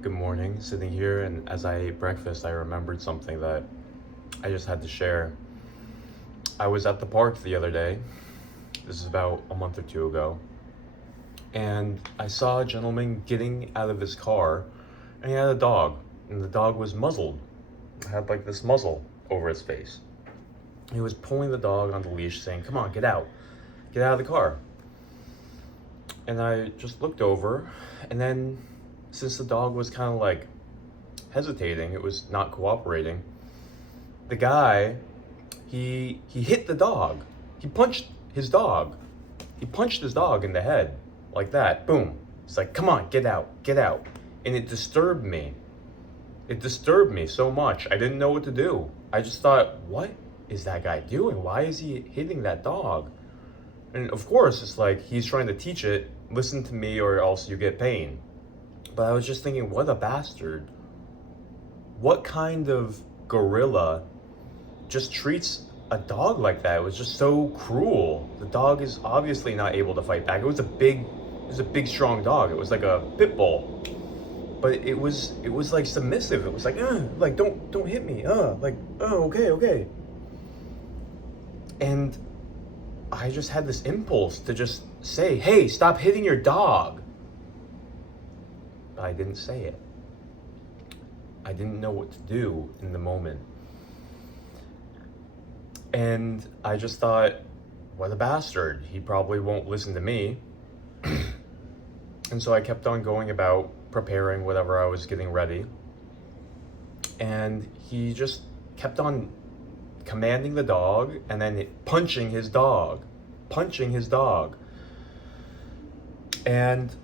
Good morning. Sitting here, and as I ate breakfast, I remembered something that I just had to share. I was at the park the other day. This is about a month or two ago. And I saw a gentleman getting out of his car, and he had a dog. And the dog was muzzled. It had like this muzzle over his face. He was pulling the dog on the leash, saying, "Come on, get out. Get out of the car." And I just looked over, and then since the dog was kind of like hesitating, it was not cooperating, the guy, he hit the dog. He punched his dog. He punched his dog in the head like that. Boom. It's like, "Come on, get out, get out." And it disturbed me. It disturbed me so much. I didn't know what to do. I just thought, what is that guy doing? Why is he hitting that dog? And of course, it's like he's trying to teach it, listen to me or else you get pain. But I was just thinking, what a bastard. What kind of gorilla just treats a dog like that? It was just so cruel. The dog is obviously not able to fight back. It was a big strong dog. It was like a pit bull. But it was like submissive. It was like don't hit me. Okay. And I just had this impulse to just say, "Hey, stop hitting your dog." But I didn't say it. I didn't know what to do in the moment. And I just thought, what a bastard. He probably won't listen to me. And so I kept on going about preparing whatever I was getting ready. And he just kept on commanding the dog and then punching his dog. And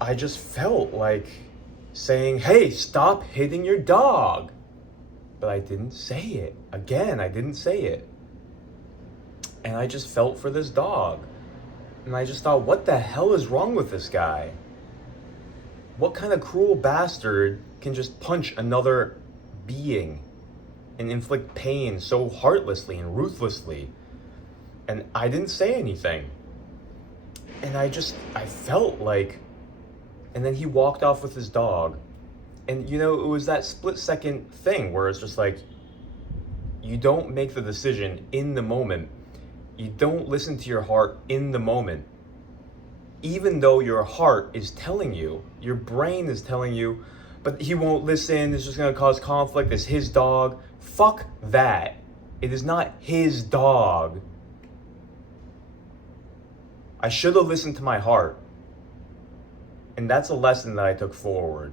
I just felt like saying, "Hey, stop hitting your dog." But I didn't say it. Again, I didn't say it. And I just felt for this dog. And I just thought, what the hell is wrong with this guy? What kind of cruel bastard can just punch another being and inflict pain so heartlessly and ruthlessly? And I didn't say anything. And I felt like, and then he walked off with his dog. And it was that split second thing where it's just like, you don't make the decision in the moment. You don't listen to your heart in the moment. Even though your heart is telling you, your brain is telling you, but he won't listen, it's just gonna cause conflict, it's his dog. Fuck that. It is not his dog. I should have listened to my heart. And that's a lesson that I took forward.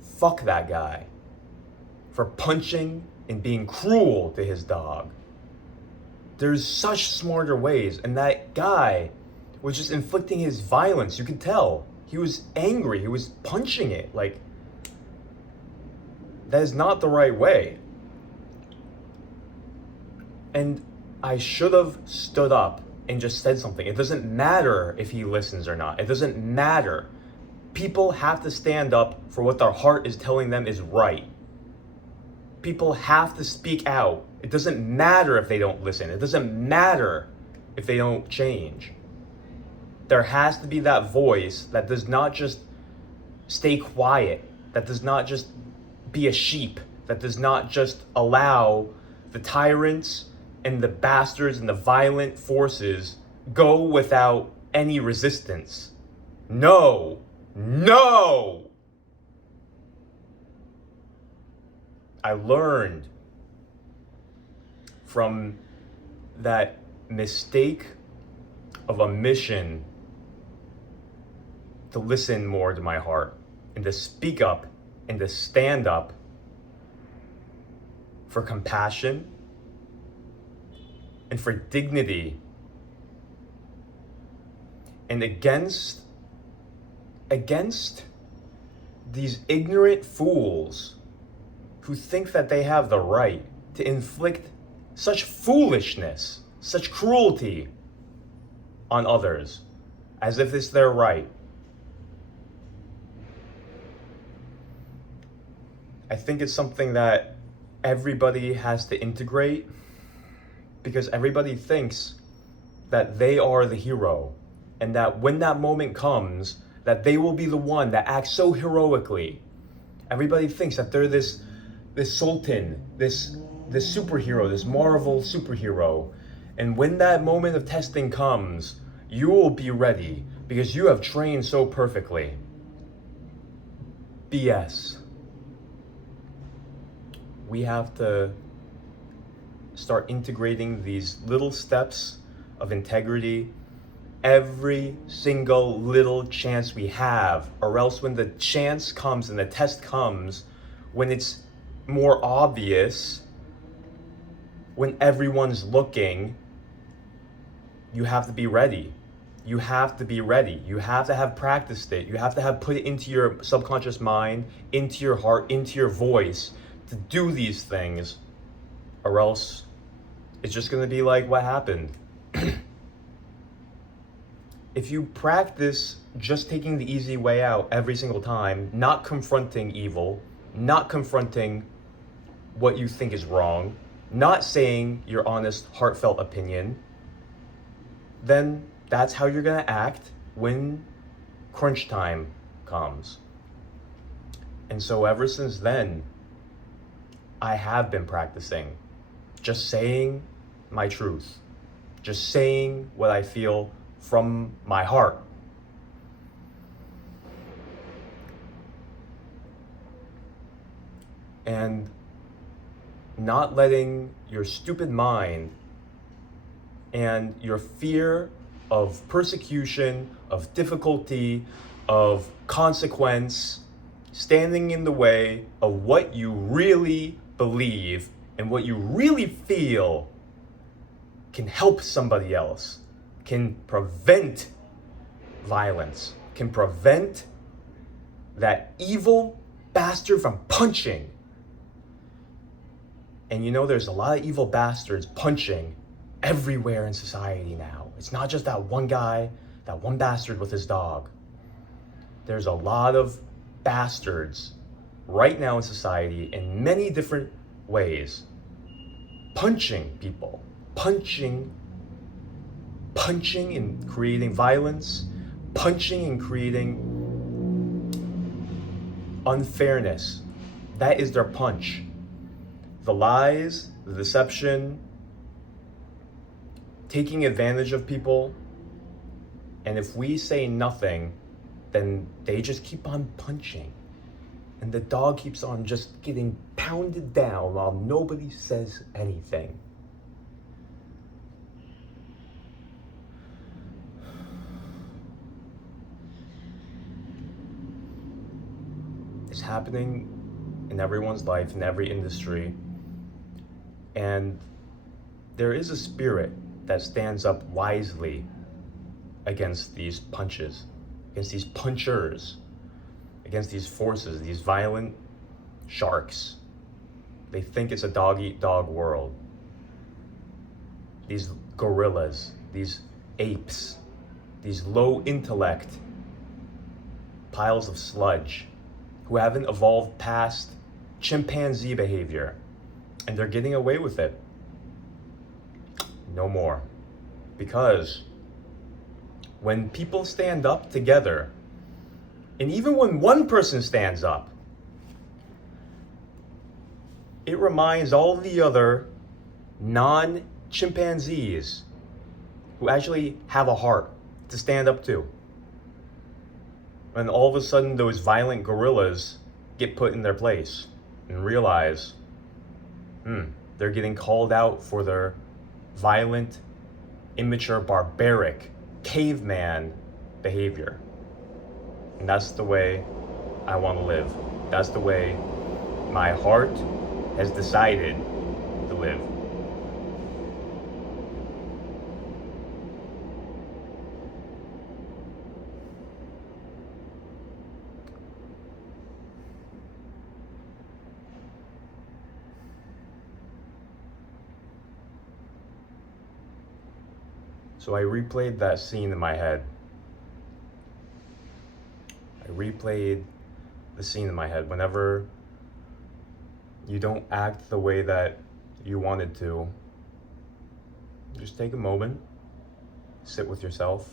Fuck that guy for punching and being cruel to his dog. There's such smarter ways, and that guy was just inflicting his violence. You could tell. He was angry. He was punching it. Like, that is not the right way. And I should have stood up and just said something. It doesn't matter if he listens or not. It doesn't matter. People have to stand up for what their heart is telling them is right. People have to speak out. It doesn't matter if they don't listen. It doesn't matter if they don't change. There has to be that voice that does not just stay quiet, that does not just be a sheep, that does not just allow the tyrants and the bastards and the violent forces go without any resistance. No. I learned from that mistake of a mission to listen more to my heart and to speak up and to stand up for compassion and for dignity and against these ignorant fools who think that they have the right to inflict such foolishness, such cruelty on others, as if it's their right. I think it's something that everybody has to integrate, because everybody thinks that they are the hero, and that when that moment comes, that they will be the one that acts so heroically. Everybody thinks that they're this sultan, this superhero, this Marvel superhero. And when that moment of testing comes, you will be ready because you have trained so perfectly. BS. We have to start integrating these little steps of integrity every single little chance we have, or else when the chance comes and the test comes, when it's more obvious, when everyone's looking, you have to be ready. You have to be ready. You have to have practiced it. You have to have put it into your subconscious mind, into your heart, into your voice to do these things, or else it's just going to be like what happened. If you practice just taking the easy way out every single time, not confronting evil, not confronting what you think is wrong, not saying your honest, heartfelt opinion, then that's how you're going to act when crunch time comes. And so ever since then, I have been practicing just saying my truth, just saying what I feel from my heart. And not letting your stupid mind and your fear of persecution, of difficulty, of consequence standing in the way of what you really believe and what you really feel can help somebody else, can prevent violence, can prevent that evil bastard from punching. And you know, there's a lot of evil bastards punching everywhere in society now. It's not just that one guy, that one bastard with his dog. There's a lot of bastards right now in society in many different ways, punching people, punching and creating violence, punching and creating unfairness. That is their punch. The lies, the deception, taking advantage of people. And if we say nothing, then they just keep on punching. And the dog keeps on just getting pounded down while nobody says anything. It's happening in everyone's life, in every industry. And there is a spirit that stands up wisely against these punches, against these punchers, against these forces, these violent sharks. They think it's a dog-eat-dog world. These gorillas, these apes, these low intellect piles of sludge who haven't evolved past chimpanzee behavior, and they're getting away with it. No more. Because when people stand up together, and even when one person stands up, it reminds all the other non-chimpanzees who actually have a heart to stand up to. And all of a sudden those violent gorillas get put in their place and realize, they're getting called out for their violent, immature, barbaric, caveman behavior. And that's the way I want to live. That's the way my heart has decided to live. So I replayed that scene in my head. Whenever you don't act the way that you wanted to, just take a moment, sit with yourself,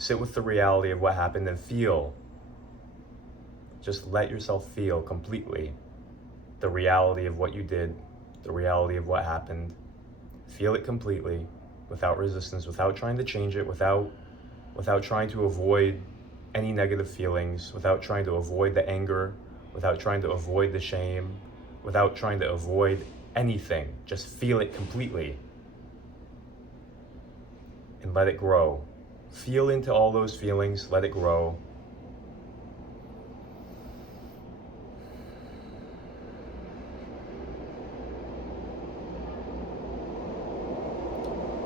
Sit with the reality of what happened and feel. Just let yourself feel completely the reality of what you did, the reality of what happened. Feel it completely, without resistance, without trying to change it, without trying to avoid any negative feelings, without trying to avoid the anger, without trying to avoid the shame, without trying to avoid anything. Just feel it completely and let it grow. Feel into all those feelings, let it grow.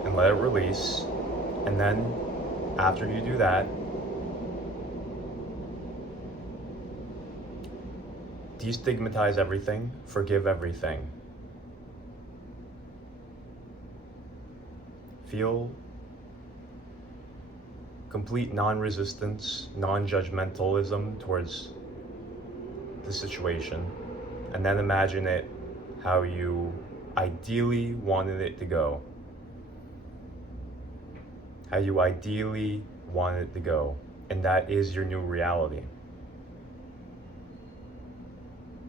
And let it release. And then after you do that, destigmatize everything, forgive everything. Feel complete non-resistance, non-judgmentalism towards the situation, and then imagine it how you ideally wanted it to go. How you ideally want it to go. And that is your new reality.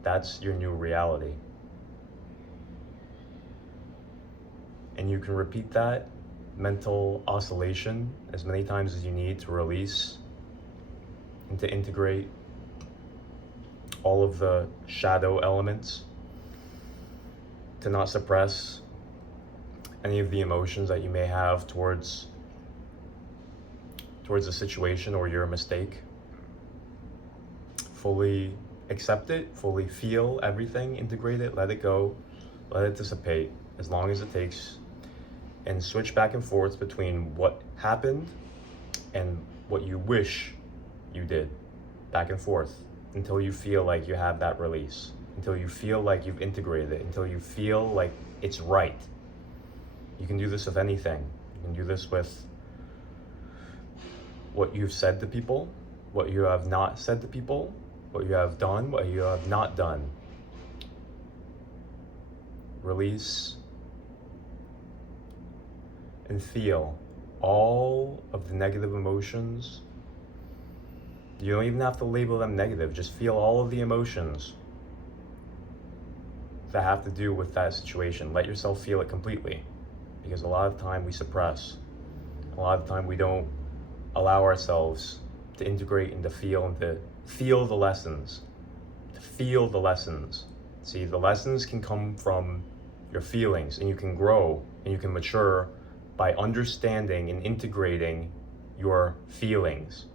That's your new reality. And you can repeat that mental oscillation as many times as you need to release and to integrate all of the shadow elements, to not suppress any of the emotions that you may have towards a situation or your mistake. Fully accept it, fully feel everything, integrate it, let it go, let it dissipate as long as it takes, and switch back and forth between what happened and what you wish you did, back and forth, until you feel like you have that release, until you feel like you've integrated it, until you feel like it's right. You can do this with anything. You can do this with what you've said to people, what you have not said to people, what you have done, what you have not done. Release and feel all of the negative emotions. You don't even have to label them negative, just feel all of the emotions that have to do with that situation. Let yourself feel it completely, because a lot of the time we suppress. A lot of the time we don't allow ourselves to integrate and to feel the lessons. To feel the lessons. See, the lessons can come from your feelings, and you can grow and you can mature by understanding and integrating your feelings.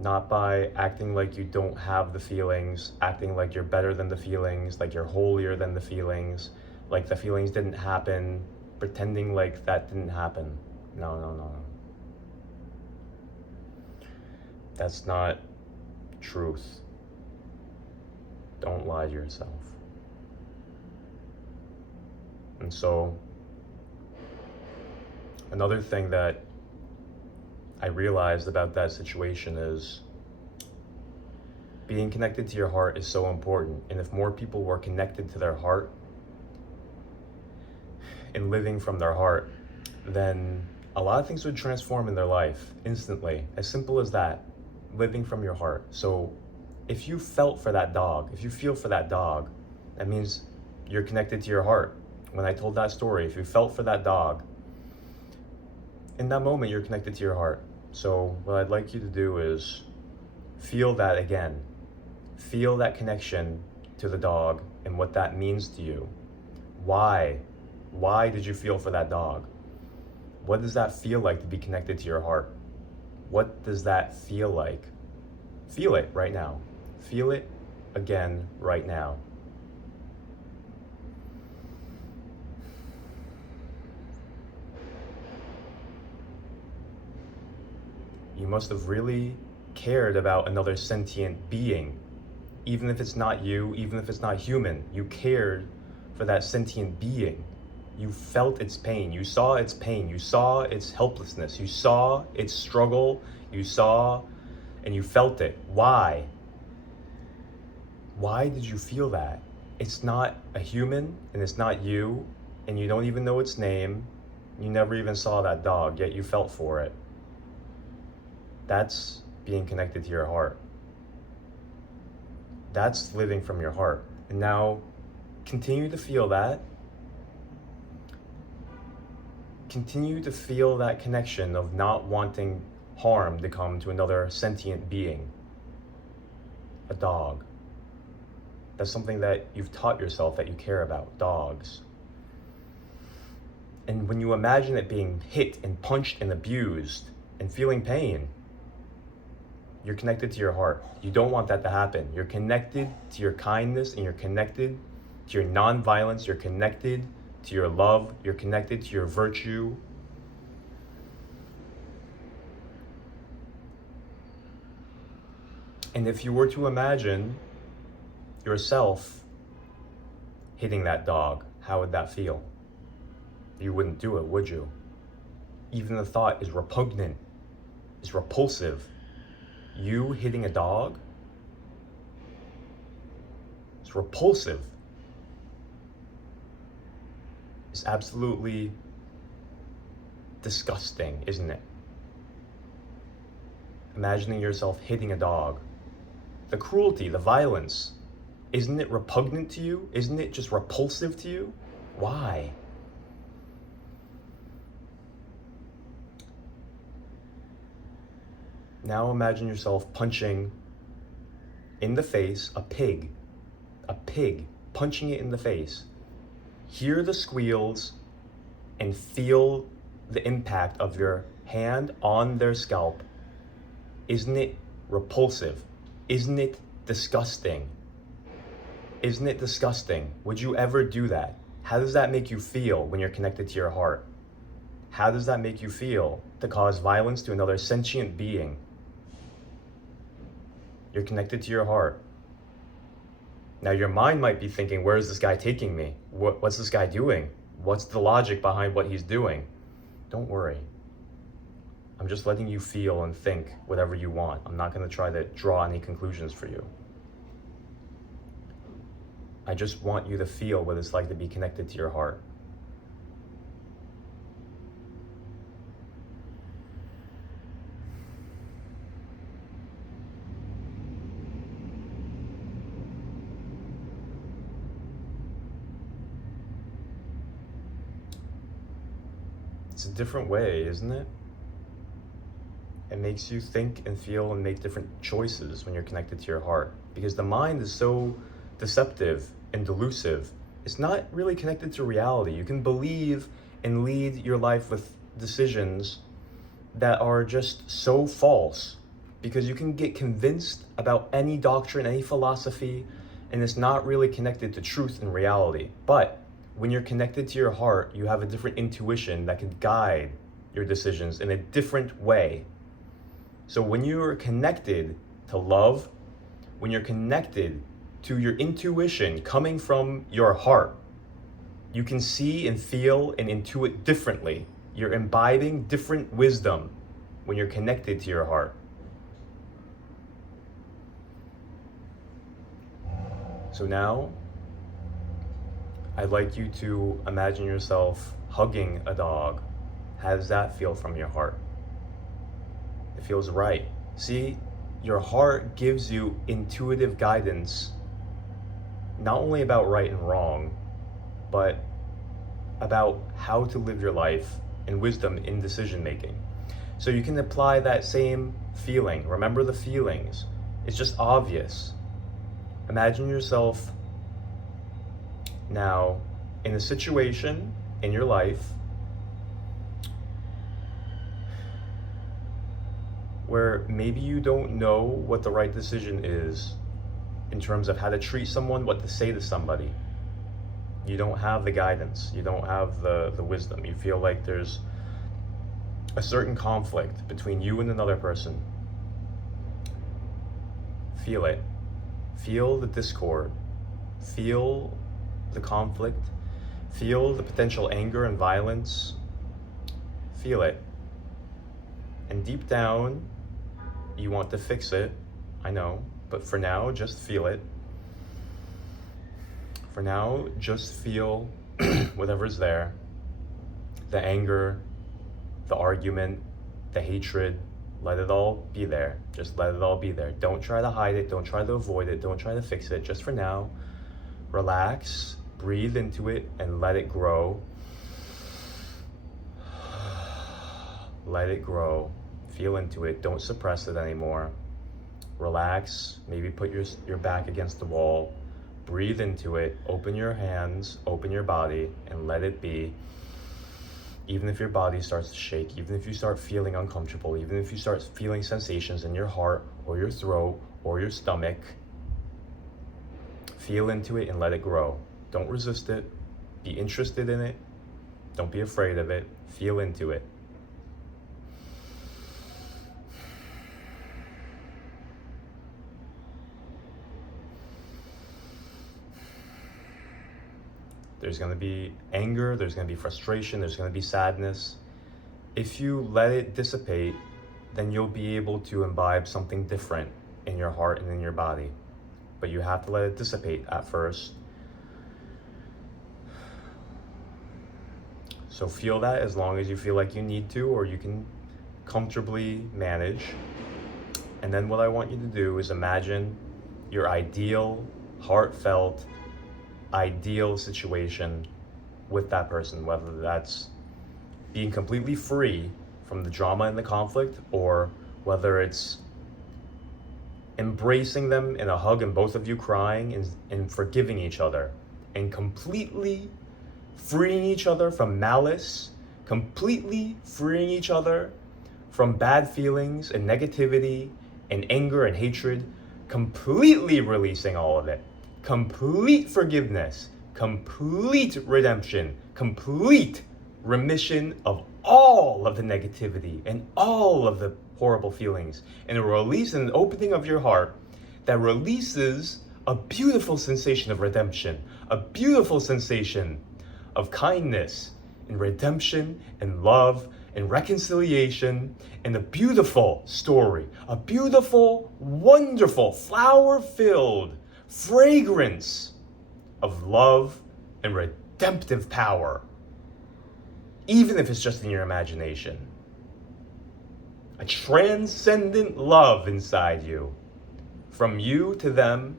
Not by acting like you don't have the feelings, acting like you're better than the feelings, like you're holier than the feelings, like the feelings didn't happen, pretending like that didn't happen. No. That's not truth. Don't lie to yourself. And so, another thing that I realized about that situation is being connected to your heart is so important. And if more people were connected to their heart and living from their heart, then a lot of things would transform in their life instantly. As simple as that, living from your heart. So if you felt for that dog, if you feel for that dog, that means you're connected to your heart. When I told that story, if you felt for that dog, in that moment you're connected to your heart. So what I'd like you to do is feel that again. Feel that connection to the dog and what that means to you. Why? Why did you feel for that dog? What does that feel like to be connected to your heart? What does that feel like? Feel it right now. Feel it again right now. You must have really cared about another sentient being. Even if it's not you, even if it's not human, you cared for that sentient being. You felt its pain, you saw its pain, you saw its helplessness, you saw its struggle, you saw and you felt it. Why? Why did you feel that? It's not a human and it's not you, and you don't even know its name, You never even saw that dog, yet you felt for it. That's being connected to your heart. That's living from your heart. And now continue to feel that. Continue to feel that connection of not wanting harm to come to another sentient being, a dog. That's something that you've taught yourself that you care about, dogs. And when you imagine it being hit and punched and abused and feeling pain, you're connected to your heart. You don't want that to happen. You're connected to your kindness, and you're connected to your non-violence. You're connected to your love. You're connected to your virtue. And if you were to imagine yourself hitting that dog, how would that feel? You wouldn't do it, would you? Even the thought is repugnant, is repulsive. You hitting a dog? It's repulsive. It's absolutely disgusting, isn't it? Imagining yourself hitting a dog. The cruelty, the violence, isn't it repugnant to you? Isn't it just repulsive to you? Why? Now imagine yourself punching in the face a pig, punching it in the face. Hear the squeals and feel the impact of your hand on their scalp. Isn't it repulsive? Isn't it disgusting? Isn't it disgusting? Would you ever do that? How does that make you feel when you're connected to your heart? How does that make you feel to cause violence to another sentient being? You're connected to your heart. Now your mind might be thinking, where is this guy taking me? What's this guy doing? What's the logic behind what he's doing? Don't worry. I'm just letting you feel and think whatever you want. I'm not going to try to draw any conclusions for you. I just want you to feel what it's like to be connected to your heart. It's a different way, isn't it? It makes you think and feel and make different choices when you're connected to your heart. Because the mind is so deceptive and delusive. It's not really connected to reality. You can believe and lead your life with decisions that are just so false. Because you can get convinced about any doctrine, any philosophy, and it's not really connected to truth and reality. But when you're connected to your heart, you have a different intuition that can guide your decisions in a different way. So when you're connected to love, when you're connected to your intuition coming from your heart, you can see and feel and intuit differently. You're imbibing different wisdom when you're connected to your heart. So now, I'd like you to imagine yourself hugging a dog. How does that feel from your heart? It feels right. See, your heart gives you intuitive guidance, not only about right and wrong, but about how to live your life and wisdom in decision making. So you can apply that same feeling. Remember the feelings. It's just obvious. Imagine yourself now in a situation in your life where maybe you don't know what the right decision is in terms of how to treat someone, what to say to somebody. You don't have the guidance. You don't have the wisdom. You feel like there's a certain conflict between you and another person. Feel it. Feel the discord. Feel the conflict. Feel the potential anger and violence. Feel it. And deep down, you want to fix it. I know. But for now, just feel it. For now, just feel whatever's there. the anger, the argument, the hatred, let it all be there. Just let it all be there. Don't try to hide it. Don't try to avoid it. Don't try to fix it. Just for now, relax, breathe into it, and let it grow. Let it grow. Feel into it. Don't suppress it anymore. Relax. Maybe put your back against the wall. Breathe into it. Open your hands, open your body, and let it be. Even if your body starts to shake, even if you start feeling uncomfortable, even if you start feeling sensations in your heart or your throat or your stomach, feel into it and let it grow. Don't resist it. Be interested in it. Don't be afraid of it. Feel into it. There's going to be anger, there's going to be frustration, there's going to be sadness. If you let it dissipate, then you'll be able to imbibe something different in your heart and in your body. But you have to let it dissipate at first. So feel that as long as you feel like you need to, or you can comfortably manage. And then what I want you to do is imagine your ideal, heartfelt, ideal situation with that person, whether that's being completely free from the drama and the conflict, or whether it's embracing them in a hug and both of you crying and forgiving each other and completely freeing each other from malice, completely freeing each other from bad feelings and negativity and anger and hatred, completely releasing all of it. Complete forgiveness, complete redemption, complete remission of all of the negativity and all of the horrible feelings, and a release and an opening of your heart that releases a beautiful sensation of redemption, a beautiful sensation of kindness and redemption and love and reconciliation, and a beautiful story, a beautiful, wonderful, flower-filled fragrance of love and redemptive power, even if it's just in your imagination. A transcendent love inside you, from you to them,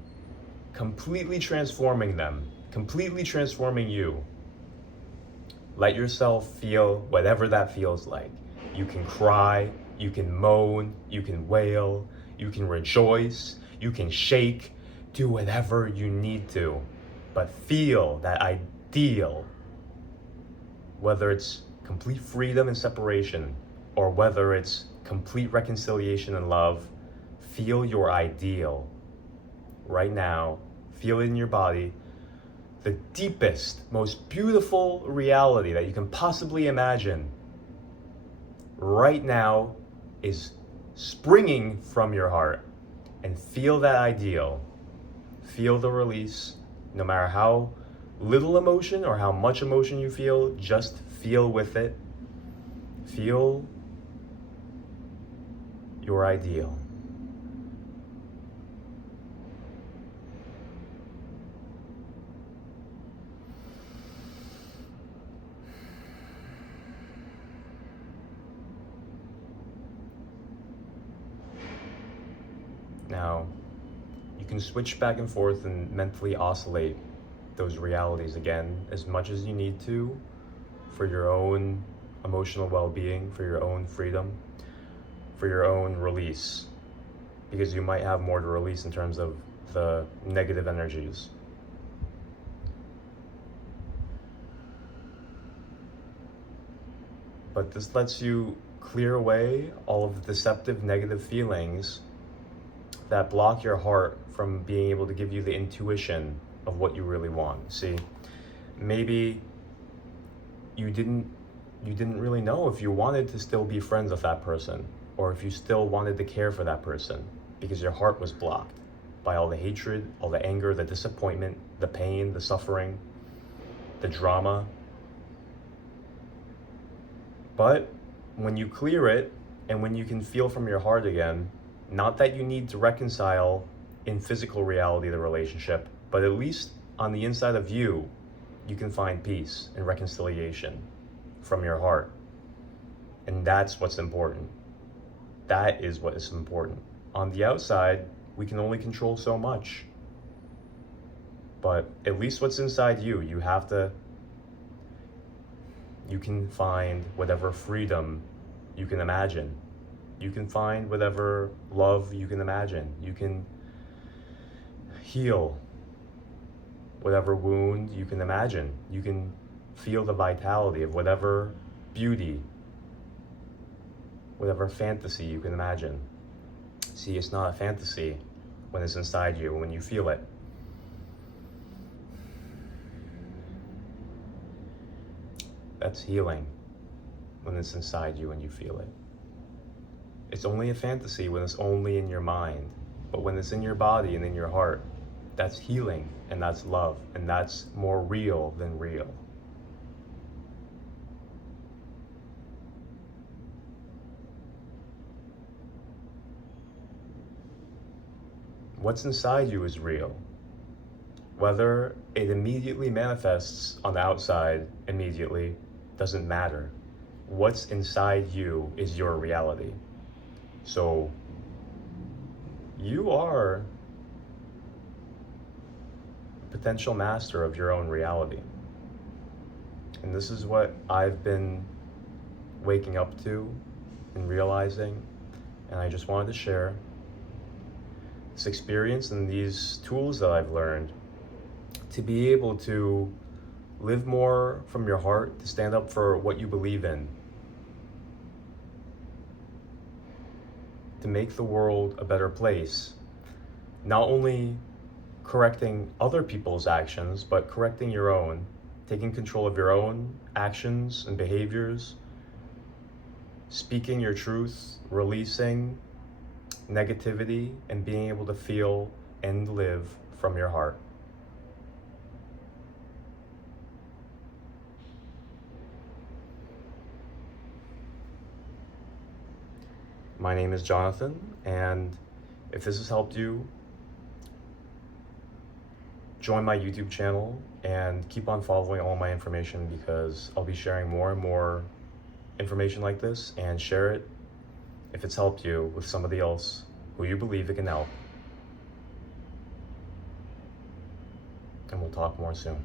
completely transforming them, completely transforming you. Let yourself feel whatever that feels like. You can cry, you can moan, you can wail, you can rejoice, you can shake, do whatever you need to, but feel that ideal, whether it's complete freedom and separation, or whether it's complete reconciliation and love. Feel your ideal right now. Feel it in your body. The deepest, most beautiful reality that you can possibly imagine right now is springing from your heart, and feel that ideal. Feel the release. No matter how little emotion or how much emotion you feel, just feel with it. Feel your ideal. Now, you can switch back and forth and mentally oscillate those realities again as much as you need to for your own emotional well-being, for your own freedom, for your own release, because you might have more to release in terms of the negative energies. But this lets you clear away all of the deceptive negative feelings that block your heart from being able to give you the intuition of what you really want. See, maybe you didn't really know if you wanted to still be friends with that person, or if you still wanted to care for that person, because your heart was blocked by all the hatred, all the anger, the disappointment, the pain, the suffering, the drama. But when you clear it, and when you can feel from your heart again, not that you need to reconcile in physical reality the relationship, but at least on the inside of you, you can find peace and reconciliation, from your heart. And that's what's important. That is what is important. On the outside, we can only control so much. But at least what's inside you, you can find whatever freedom you can imagine. You can find whatever love you can imagine. You can heal whatever wound you can imagine. You can feel the vitality of whatever beauty, whatever fantasy you can imagine. See, it's not a fantasy when it's inside you, when you feel it. That's healing, when it's inside you and you feel it. It's only a fantasy when it's only in your mind. But when it's in your body and in your heart, that's healing, and that's love, and that's more real than real. What's inside you is real. Whether it immediately manifests on the outside immediately doesn't matter. What's inside you is your reality. So you are a potential master of your own reality. And this is what I've been waking up to and realizing, and I just wanted to share this experience and these tools that I've learned to be able to live more from your heart, to stand up for what you believe in, to make the world a better place. Not only correcting other people's actions, but correcting your own, taking control of your own actions and behaviors, speaking your truth, releasing negativity, and being able to feel and live from your heart. My name is Jonathan, and if this has helped you, join my YouTube channel and keep on following all my information, because I'll be sharing more and more information like this, and share it if it's helped you with somebody else who you believe it can help. And we'll talk more soon.